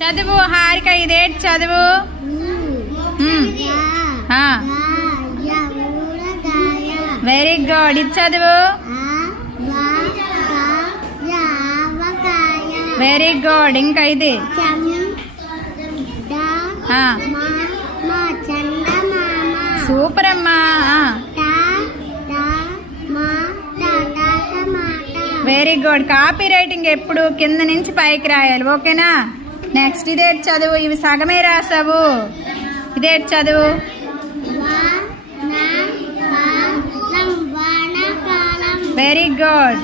చదువు హారిక ఇదేంటి చదువు. Very good. ఇది చదువు. Very good. ఇంకా ఇది సూపర్ అమ్మా. Very good. కాపీ రైటింగ్ ఎప్పుడు కింద నుంచి పైకి రాయాలి, ఓకేనా? నెక్స్ట్ ఇదేంటి చదువు. ఇవి సగమే రాసావు. ఇదేంటి చదువు. Very good.